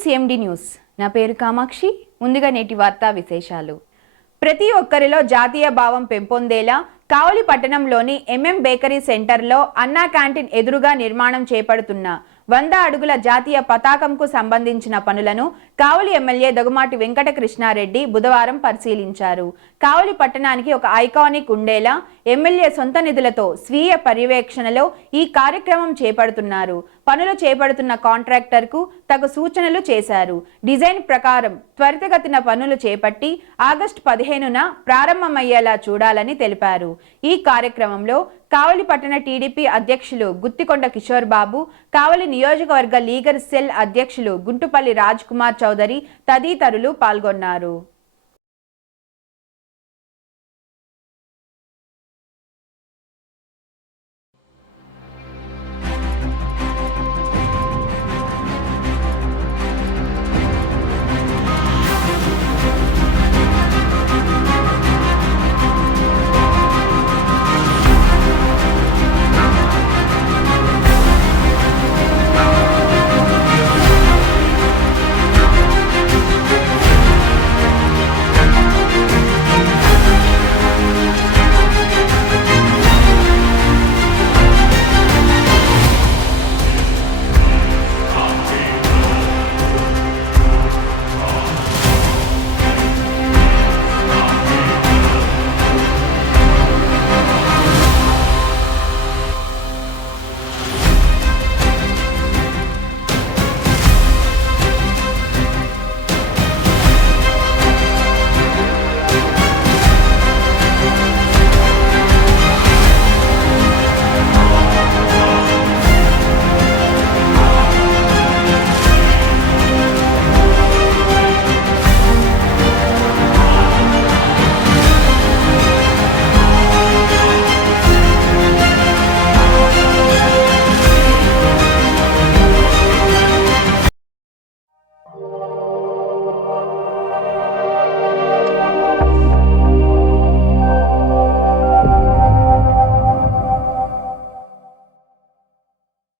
CMD news. నా పేరు కామాక్షి. ముందుగా నేటి వార్తా విశేషాలు. ప్రతి ఒక్కరిలో జాతీయ భావం పెంపొందేలా కావలి పట్టణంలోని ఎంఎం బేకరీ సెంటర్లో అన్నా క్యాంటీన్ ఎదురుగా నిర్మాణం చేపడుతున్న 100 అడుగుల జాతీయ పతాకంకు సంబంధించిన పనులను కావలి ఎమ్మెల్యే దగుమాటి వెంకట కృష్ణారెడ్డి బుధవారం పరిశీలించారు. కావలి పట్టణానికి ఒక ఐకానిక్ ఉండేలా ఎమ్మెల్యే సొంత నిధులతో స్వీయ పర్యవేక్షణలో ఈ కార్యక్రమం చేపడుతున్నారు. పనులు చేపడుతున్న కాంట్రాక్టర్కు తగు సూచనలు చేశారు. డిజైన్ ప్రకారం త్వరితగతిన పనులు చేపట్టి ఆగస్టు 15న ప్రారంభమయ్యేలా చూడాలని తెలిపారు. ఈ కార్యక్రమంలో కావలి పట్టణ టీడీపీ అధ్యక్షులు గుత్తికొండ కిషోర్ బాబు, కావలి నియోజకవర్గ లీగల్ సెల్ అధ్యక్షులు గుంటుపల్లి రాజ్ కుమార్ చౌదరి తదితరులు పాల్గొన్నారు.